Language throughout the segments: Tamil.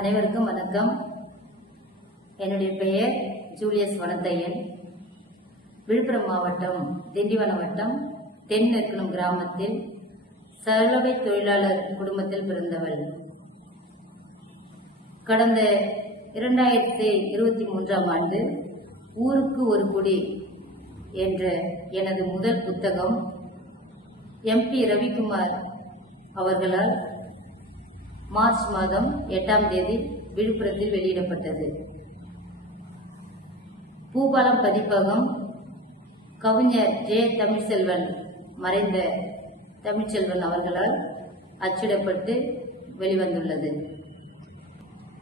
அனைவருக்கும் வணக்கம். என்னுடைய பெயர் ஜூலியஸ் வனத்தையன். விழுப்புரம் மாவட்டம் திண்டிவனம் வட்டம் தென்நெற்குளம் கிராமத்தில் சலவை தொழிலாளர் குடும்பத்தில் பிறந்தவள். கடந்த இரண்டாயிரத்தி இருபத்தி மூன்றாம் ஆண்டு ஊருக்கு ஒரு குடி என்ற எனது முதல் புத்தகம் எம்பி ரவிக்குமார் அவர்களால் மார்ச் மாதம் எட்டாம் தேதி விழுப்புரத்தில் வெளியிடப்பட்டது. பூபாலம் பதிப்பகம் கவிஞர் ஜே. தமிழ்செல்வன் மறைந்த தமிழ்ச்செல்வன் அவர்களால் அச்சிடப்பட்டு வெளிவந்துள்ளது.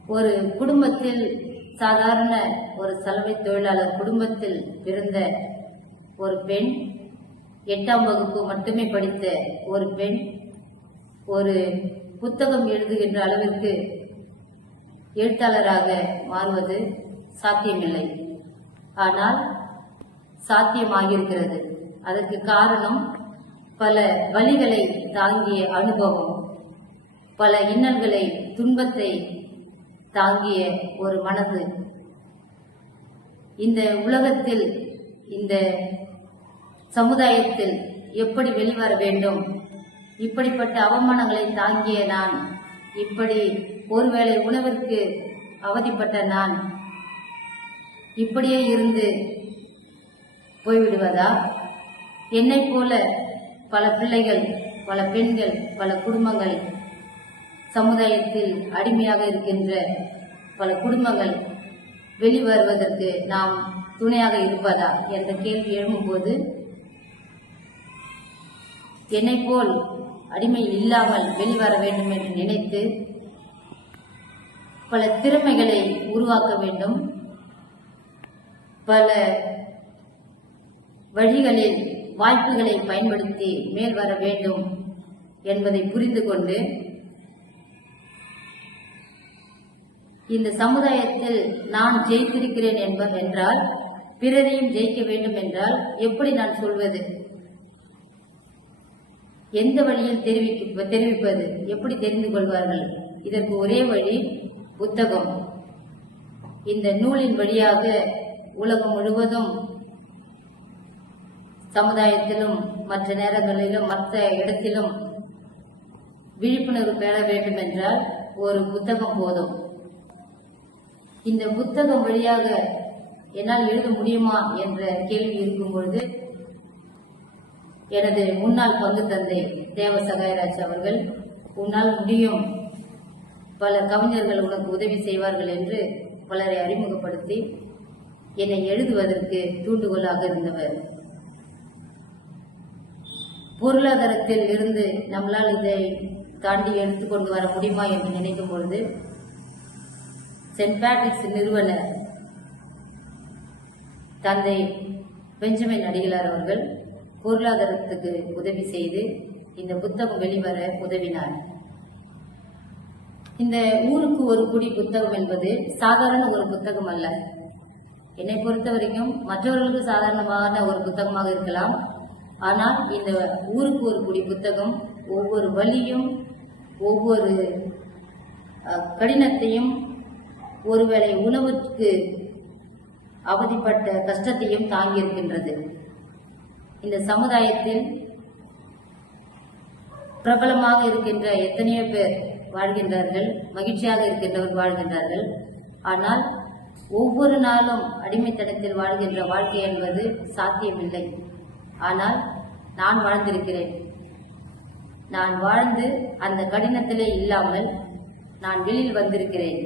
ஒரு குடும்பத்தில் சாதாரண ஒரு சலவை தொழிலாளர் குடும்பத்தில் பிறந்த ஒரு பெண் எட்டாம் வகுப்பு மட்டுமே படித்த ஒரு பெண் ஒரு புத்தகம் எழுதுகின்ற அளவிற்கு எழுத்தாளராக மாறுவது சாத்தியமில்லை. ஆனால் சாத்தியமாகியிருக்கிறது. அதற்கு காரணம் பல வழிகளை தாங்கிய அனுபவம். பல இன்னல்களை துன்பத்தை தாங்கிய ஒரு மனது. இந்த உலகத்தில் இந்த சமுதாயத்தில் எப்படி வெளிவர வேண்டும்? இப்படிப்பட்ட அவமானங்களை தாங்கிய நான் இப்படி ஒருவேளை உணவிற்கு அவதிப்பட்ட நான் இப்படியே இருந்து போய்விடுவதா? என்னைப் போல பல பிள்ளைகள் பல பெண்கள் பல குடும்பங்கள் சமுதாயத்தில் அடிமையாக இருக்கின்ற பல குடும்பங்கள் வெளிவருவதற்கு நாம் துணையாக இருப்பதா என்ற கேள்வி எழும்பும்போது என்னைப் போல் அடிமையில் இல்லாமல் வெளிவர வேண்டும் என்று நினைத்து பல திறமைகளை உருவாக்க வேண்டும். பல வழிகளில் வாய்ப்புகளை பயன்படுத்தி மேல் வர வேண்டும் என்பதை புரிந்து கொண்டு இந்த சமுதாயத்தில் நான் ஜெயித்திருக்கிறேன் என்ப என்றால் பிறரையும் ஜெயிக்க வேண்டும் என்றால் எப்படி நான் சொல்வது? எந்த வழியில் தெரிவிக்க தெரிவிப்பது? எப்படி தெரிந்து கொள்வார்கள்? இதற்கு ஒரே வழி புத்தகம். இந்த நூலின் வழியாக உலகம் முழுவதும் சமுதாயத்திலும் மற்ற நேரங்களிலும் மற்ற இடத்திலும் விழிப்புணர்வு பெற வேண்டும் என்றால் ஒரு புத்தகம் போதும். இந்த புத்தகம் வழியாக என்னால் எழுத முடியுமா? என்ற கேள்வி இருக்கும் பொழுது எனது முன்னாள் பங்கு தந்தை தேவ சகாயராஜ் அவர்கள் உன்னால் முடியும். பல கவிஞர்கள் உனக்கு உதவி செய்வார்கள் என்று பலரை அறிமுகப்படுத்தி என்னை எழுதுவதற்கு தூண்டுகோலாக இருந்தவர். பொருளாதாரத்தில் இருந்து நம்மளால் இதை தாண்டி எடுத்துக்கொண்டு வர முடியுமா என்று நினைக்கும் பொழுது சென்ட் பேட்ரிக்ஸ் நிறுவனர் தந்தை பெஞ்சமின் அடிகளார் அவர்கள் பொருளாதாரத்துக்கு உதவி செய்து இந்த புத்தகம் வெளிவர உதவினார். இந்த ஊருக்கு ஒரு குடி புத்தகம் என்பது சாதாரண ஒரு புத்தகம் அல்ல. என்னை பொறுத்த வரைக்கும் மற்றவர்களுக்கு சாதாரணமான ஒரு புத்தகமாக இருக்கலாம். ஆனால் இந்த ஊருக்கு ஒரு குடி புத்தகம் ஒவ்வொரு வழியும் ஒவ்வொரு கடினத்தையும் ஒருவேளை உணவுக்கு அவதிப்பட்ட கஷ்டத்தையும் தாங்கியிருக்கின்றது. இந்த சமுதாயத்தில் பிரபலமாக இருக்கின்ற எத்தனையோ பேர் வாழ்கின்றார்கள் மகிழ்ச்சியாக இருக்கின்றவர் வாழ்கின்றார்கள். ஆனால் ஒவ்வொரு நாளும் அடிமைத்தனத்தில் வாழ்கின்ற வாழ்க்கை என்பது சாத்தியமில்லை. ஆனால் நான் வாழ்ந்திருக்கிறேன். நான் வாழ்ந்து அந்த கடினத்திலே இல்லாமல் நான் வெளியில் வந்திருக்கிறேன்.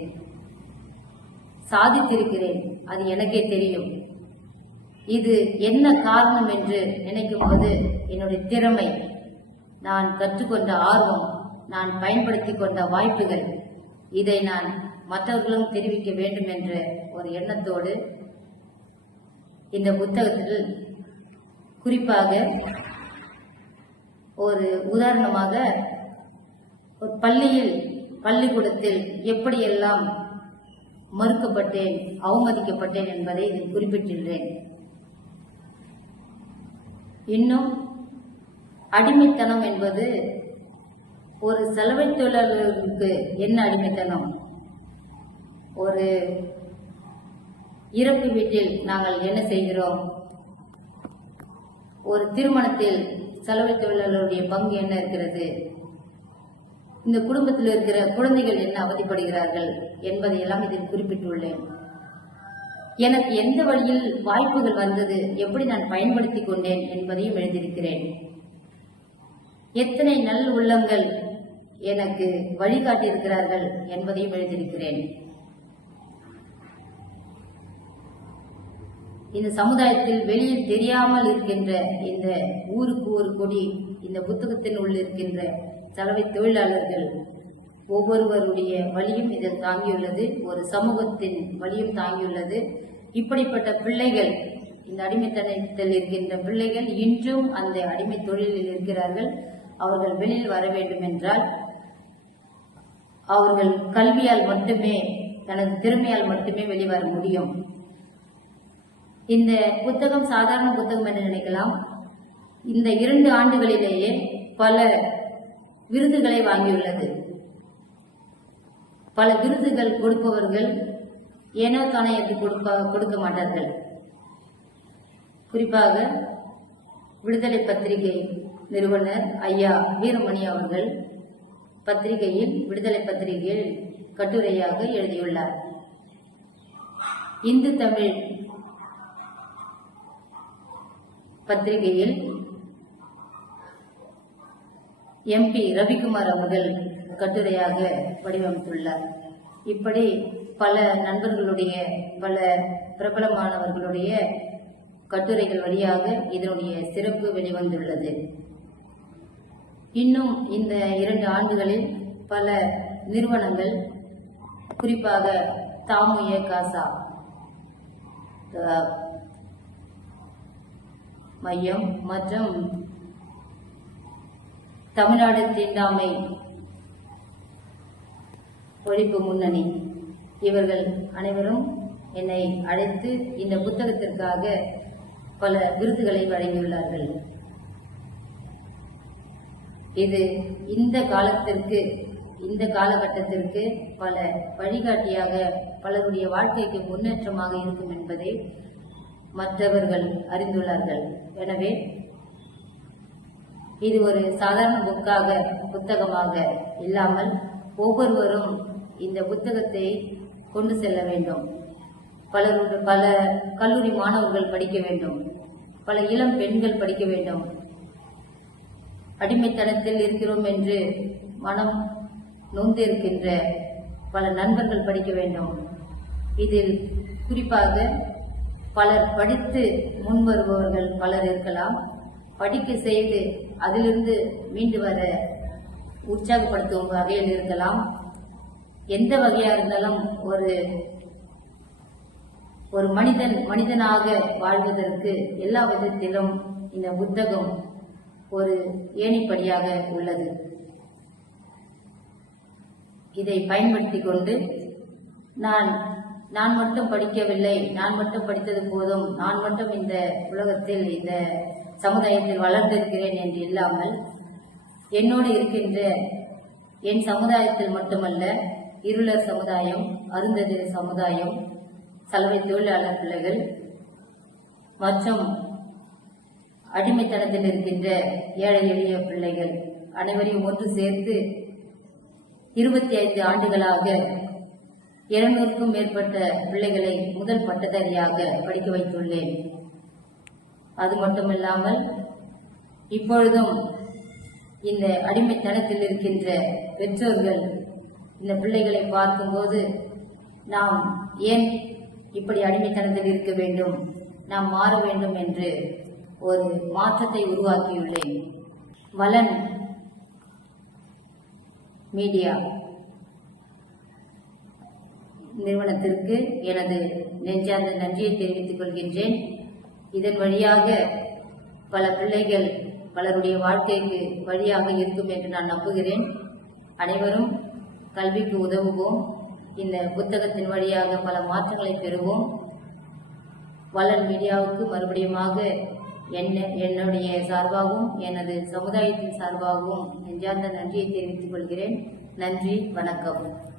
சாதித்திருக்கிறேன். அது எனக்கே தெரியும். இது என்ன காரணம் என்று நினைக்கும் போது என்னுடைய திறமை. நான் கற்றுக்கொண்ட ஆர்வம் நான் பயன்படுத்தி கொண்ட வாய்ப்புகள். இதை நான் மற்றவர்களும் தெரிவிக்க வேண்டும் என்ற ஒரு எண்ணத்தோடு இந்த புத்தகத்தில் குறிப்பாக ஒரு உதாரணமாக ஒரு பள்ளியில் பள்ளிக்கூடத்தில் எப்படியெல்லாம் மறுக்கப்பட்டேன் அவமதிக்கப்பட்டேன் என்பதை இதில் குறிப்பிட்டுள்ளேன் இன்னும் அடிமைத்தனம் என்பது ஒரு சலவை தொழிலாளர்களுக்கு என்ன அடிமைத்தனம்? ஒரு இறப்பு வீட்டில் நாங்கள் என்ன செய்கிறோம்? ஒரு திருமணத்தில் சலவை தொழிலாளருடைய பங்கு என்ன இருக்கிறது? இந்த குடும்பத்தில் இருக்கிற குழந்தைகள் என்ன அவதிப்படுகிறார்கள் என்பதையெல்லாம் இதில் குறிப்பிட்டுள்ளேன். எனக்கு எந்த வழியில் வாய்ப்புகள் வந்தது? எப்படி நான் பயன்படுத்திக் கொண்டேன் என்பதையும் எழுதியிருக்கிறேன். எத்தனை நல் உள்ளங்கள் எனக்கு வழிகாட்டியிருக்கிறார்கள் என்பதையும் எழுதியிருக்கிறேன். இந்த சமுதாயத்தில் வெளியில் தெரியாமல் இருக்கின்ற இந்த ஊருக்கு ஒரு கொடி இந்த புத்தகத்தின் உள்ள இருக்கின்ற சலவை தொழிலாளர்கள் ஒவ்வொருவருடைய வழியும் இதில் தாங்கியுள்ளது ஒரு சமூகத்தின் வழியும் தாங்கியுள்ளது. இப்படிப்பட்ட பிள்ளைகள் இந்த அடிமைத்தனத்தில் இருக்கின்ற பிள்ளைகள் இன்றும் அந்த அடிமை தொழிலில் இருக்கிறார்கள். அவர்கள் வெளியில் வர வேண்டும் என்றால் அவர்கள் கல்வியால் மட்டுமே தனது திறமையால் மட்டுமே வெளிவர முடியும். இந்த புத்தகம் சாதாரண புத்தகம் என்று நினைக்கலாம். இந்த இரண்டு ஆண்டுகளிலேயே பல விருதுகளை வாங்கியுள்ளது. பல விருதுகள் கொடுப்பவர்கள் ஏனோ தானே என்று கொடுப்ப கொடுக்க மாட்டார்கள். குறிப்பாக விடுதலை பத்திரிகை நிறுவனர் ஐயா வீரமணி அவர்கள் பத்திரிகையில் விடுதலை பத்திரிகையில் கட்டுரையாக எழுதியுள்ளார். இந்து தமிழ் பத்திரிகையில் எம்பி ரவிக்குமார் அவர்கள் கட்டுரையாக வடிவமைத்துள்ளார். இப்படி பல நண்பர்களுடைய பல பிரபலமானவர்களுடைய கட்டுரைகள் வழியாக இதனுடைய சிறப்பு வெளிவந்துள்ளது. இன்னும் இந்த இரண்டு ஆண்டுகளில் பல நிறுவனங்கள் குறிப்பாக தாமுய காசா மையம் மற்றும் தமிழ்நாடு தீண்டாமை ஒழிப்பு முன்னணி இவர்கள் அனைவரும் என்னை அழைத்து இந்த புத்தகத்திற்காக பல விருதுகளை வழங்கியுள்ளார்கள். இது இந்த காலத்திற்கு இந்த காலகட்டத்திற்கு பல வழிகாட்டியாக பலருடைய வாழ்க்கைக்கு முன்னேற்றமாக இருக்கும் என்பதை மற்றவர்கள் அறிந்துள்ளார்கள். எனவே இது ஒரு சாதாரண புக்காக புத்தகமாக இல்லாமல் ஒவ்வொருவரும் இந்த புத்தகத்தை கொண்டு செல்ல வேண்டும். பலருடைய பல கல்லூரி மாணவர்கள் படிக்க வேண்டும். பல இளம் பெண்கள் படிக்க வேண்டும். அடிமைத்தனத்தில் இருக்கிறோம் என்று மனம் நொந்திருக்கின்ற பல நண்பர்கள் படிக்க வேண்டும். இதில் குறிப்பாக பலர் படித்து முன்வருபவர்கள் பலர் இருக்கலாம். படிக்க செய்து அதிலிருந்து மீண்டு வர உற்சாகப்படுத்தும் வகையில் இருக்கலாம். எந்த வகையா இருந்தாலும் ஒரு ஒரு மனிதன் மனிதனாக வாழ்வதற்கு எல்லா விதத்திலும் இந்த புத்தகம் ஒரு ஏணிப்படியாக உள்ளது. இதை பயன்படுத்தி கொண்டு நான் நான் மட்டும் படிக்கவில்லை நான் மட்டும் படித்தது போதும் நான் மட்டும் இந்த உலகத்தில் இந்த சமுதாயத்தில் வளர்ந்திருக்கிறேன் என்று இல்லாமல் என்னோடு இருக்கின்ற என் சமுதாயத்தில் மட்டுமல்ல இருளர் சமுதாயம் அருந்ததி சமுதாயம் சலவை தொழிலாளர் பிள்ளைகள் மற்றும் அடிமைத்தனத்தில் இருக்கின்ற ஏழை எளிய பிள்ளைகள் அனைவரையும் ஒன்று சேர்த்து இருபத்தி ஐந்து ஆண்டுகளாக இருநூறுக்கும் மேற்பட்ட பிள்ளைகளை முதல் பட்டதாரியாக படிக்க வைத்துள்ளேன். அது மட்டுமில்லாமல் இப்பொழுதும் இந்த அடிமைத்தனத்தில் இருக்கின்ற பெற்றோர்கள் இந்த பிள்ளைகளை பார்க்கும்போது நாம் ஏன் இப்படி அடிமைத்தனத்தில் இருக்க வேண்டும்? நாம் மாற வேண்டும் என்று ஒரு மாற்றத்தை உருவாக்கியுள்ளேன். வலன் மீடியா நிறுவனத்திற்கு எனது நெஞ்சார்ந்த நன்றியை தெரிவித்துக் கொள்கின்றேன். இதன் வழியாக பல பிள்ளைகள் பலருடைய வாழ்க்கைக்கு வழியாக இருக்கும் என்று நான் நம்புகிறேன். அனைவரும் கல்விக்கு உதவுவோம். இந்த புத்தகத்தின் வழியாக பல மாற்றங்களை பெறுவோம். வளர் மீடியாவுக்கு மறுபடியுமாக என்ன என்னுடைய சார்பாகவும் எனது சமுதாயத்தின் சார்பாகவும் நெஞ்சார்ந்த நன்றியை தெரிவித்துக் கொள்கிறேன். நன்றி வணக்கம்.